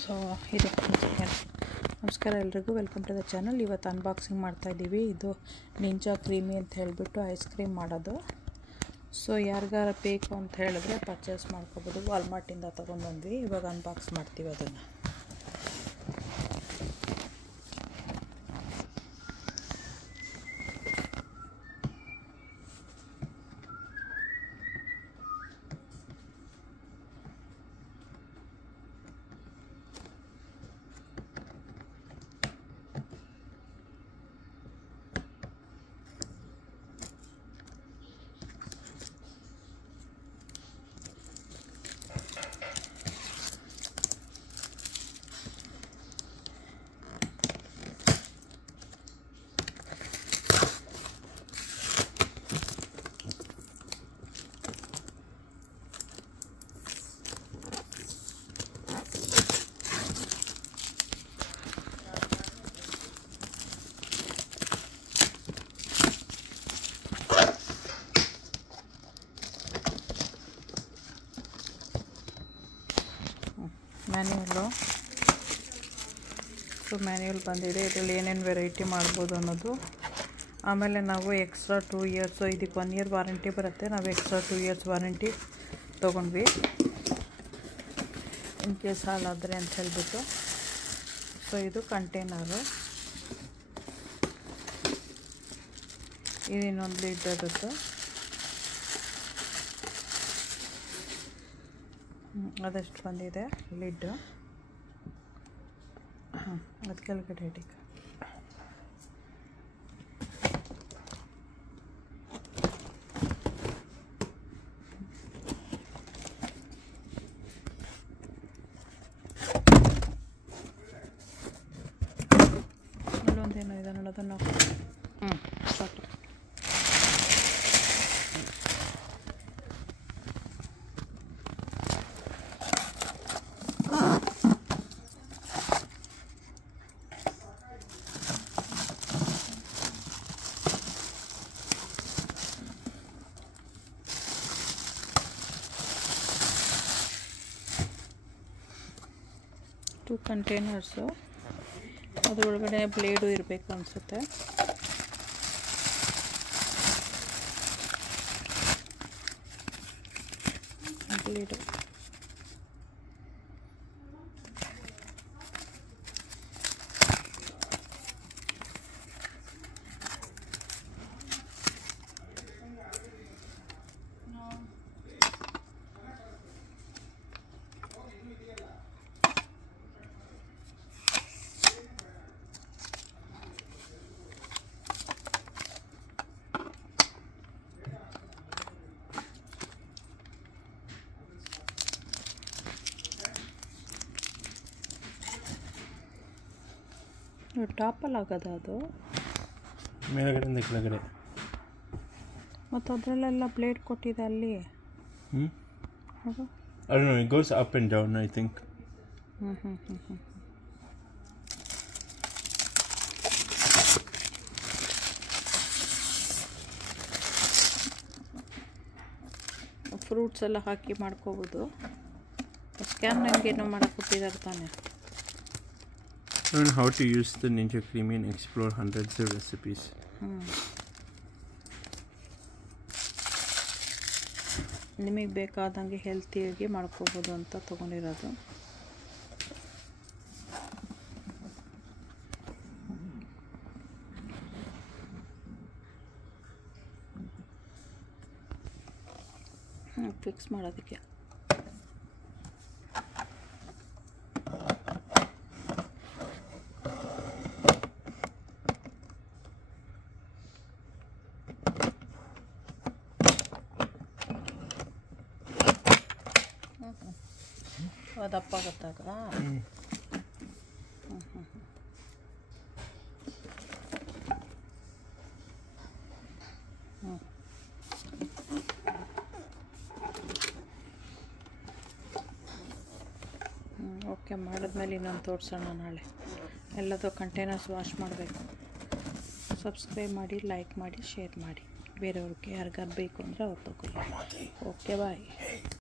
So ಇದೆ ನಮಸ್ಕಾರ ಎಲ್ರಿಗೂ ವೆಲ್ಕಮ್ ಟು ದ ಚಾನಲ್. ಇವತ್ತು ಅನ್ಬಾಕ್ಸಿಂಗ್ ಮಾಡ್ತಾಯಿದ್ದೀವಿ. ಇದು ನಿಂಜಾ ಕ್ರೀಮಿ ಅಂತ ಹೇಳಿಬಿಟ್ಟು ಐಸ್ ಕ್ರೀಮ್ ಮಾಡೋದು. ಸೊ ಯಾರಿಗಾರ ಬೇಕು ಅಂತ ಹೇಳಿದ್ರೆ ಪರ್ಚೇಸ್ ಮಾಡ್ಕೋಬೋದು. ವಾಲ್ಮಾರ್ಟಿಂದ ತೊಗೊಂಡ್ಬಂದ್ವಿ. ಇವಾಗ ಅನ್ಬಾಕ್ಸ್ ಮಾಡ್ತೀವಿ ಅದನ್ನು. ಮ್ಯಾನ್ಯುವಲ್ ಬಂದಿದೆ. ಇದರಲ್ಲಿ ಏನೇನು ವೆರೈಟಿ ಮಾಡ್ಬೋದು ಅನ್ನೋದು. ಆಮೇಲೆ ನಾವು ಎಕ್ಸ್ಟ್ರಾ 2 ಇಯರ್ಸು, ಇದಕ್ಕೆ 1 ಇಯರ್ ವಾರಂಟಿ ಬರುತ್ತೆ. ನಾವು ಎಕ್ಸ್ಟ್ರಾ 2 ಇಯರ್ಸ್ ವಾರಂಟಿ ತೊಗೊಂಡ್ವಿ, ಇನ್ ಕೇಸ್ ಹಾಳಾದರೆ ಅಂತ ಹೇಳಿಬಿಟ್ಟು. ಸೊ ಇದು ಕಂಟೈನರು. ಇದು ಇನ್ನೊಂದು ಲಿಡ್ ಇರುತ್ತೆ. ಅದಷ್ಟು ಬಂದಿದೆ ಲಿಡ್. ಅದು ಕೆಳಗಡೆ ಇಡಿ. ಇಲ್ಲೊಂದೇನೋ ಇದೆ ನೋಡಿ, ಅದನ್ನು ಸ್ಟಾರ್ಟ್. Two containers. ಅದರೊಳಗಡೆ ಬ್ಲೇಡು ಇರಬೇಕು ಅನಿಸುತ್ತೆ. ಬ್ಲೇಡು ಟಾಪಲ್ಲಿ ಆಗೋದು. ಅದು ಮೇಲ್ಗಡೆಯಿಂದ ಕೆಳಗಡೆ. ಮತ್ತು ಅದರಲ್ಲೆಲ್ಲ ಪ್ಲೇಟ್ ಕೊಟ್ಟಿದೆ ಅಲ್ಲಿ. ಅದು I don't know, it goes up and down, I think. Fruits ಎಲ್ಲ ಹಾಕಿ ಮಾಡ್ಕೋಬೋದು. ಸ್ಕ್ಯಾನ್ ನನಗೇನೋ ಮಾಡೋಕ್ಕೆ ಕೊಟ್ಟಿದ್ದಾರೆ ತಾನೆ. Learn how to use the Ninja Creamy and explore hundreds of recipes. ನಿಮಗೆ ಬೇಕಾದಂಗೆ ಹೆಲ್ತಿಯಾಗಿ ಮಾಡ್ಕೋಬೋದು ಅಂತ ತೊಗೊಂಡಿರೋದು. ಫಿಕ್ಸ್ ಮಾಡೋದಕ್ಕೆ ದಪ್ಪ ಆಗುತ್ತಾಗ. ಓಕೆ, ಮಾಡಿದ್ಮೇಲೆ ಇನ್ನೊಂದು ತೋರಿಸೋಣ ನಾಳೆ. ಎಲ್ಲದೂ ಕಂಟೈನರ್ಸ್ ವಾಶ್ ಮಾಡಬೇಕು. ಸಬ್ಸ್ಕ್ರೈಬ್ ಮಾಡಿ, ಲೈಕ್ ಮಾಡಿ, ಶೇರ್ ಮಾಡಿ. ಬೇರೆಯವ್ರಿಗೆ ಯಾರಿಗಾರು ಬೇಕು ಅಂದರೆ ಅವ್ರು ತಗೊಳ್ಳಿ. ಓಕೆ, ಬಾಯ್.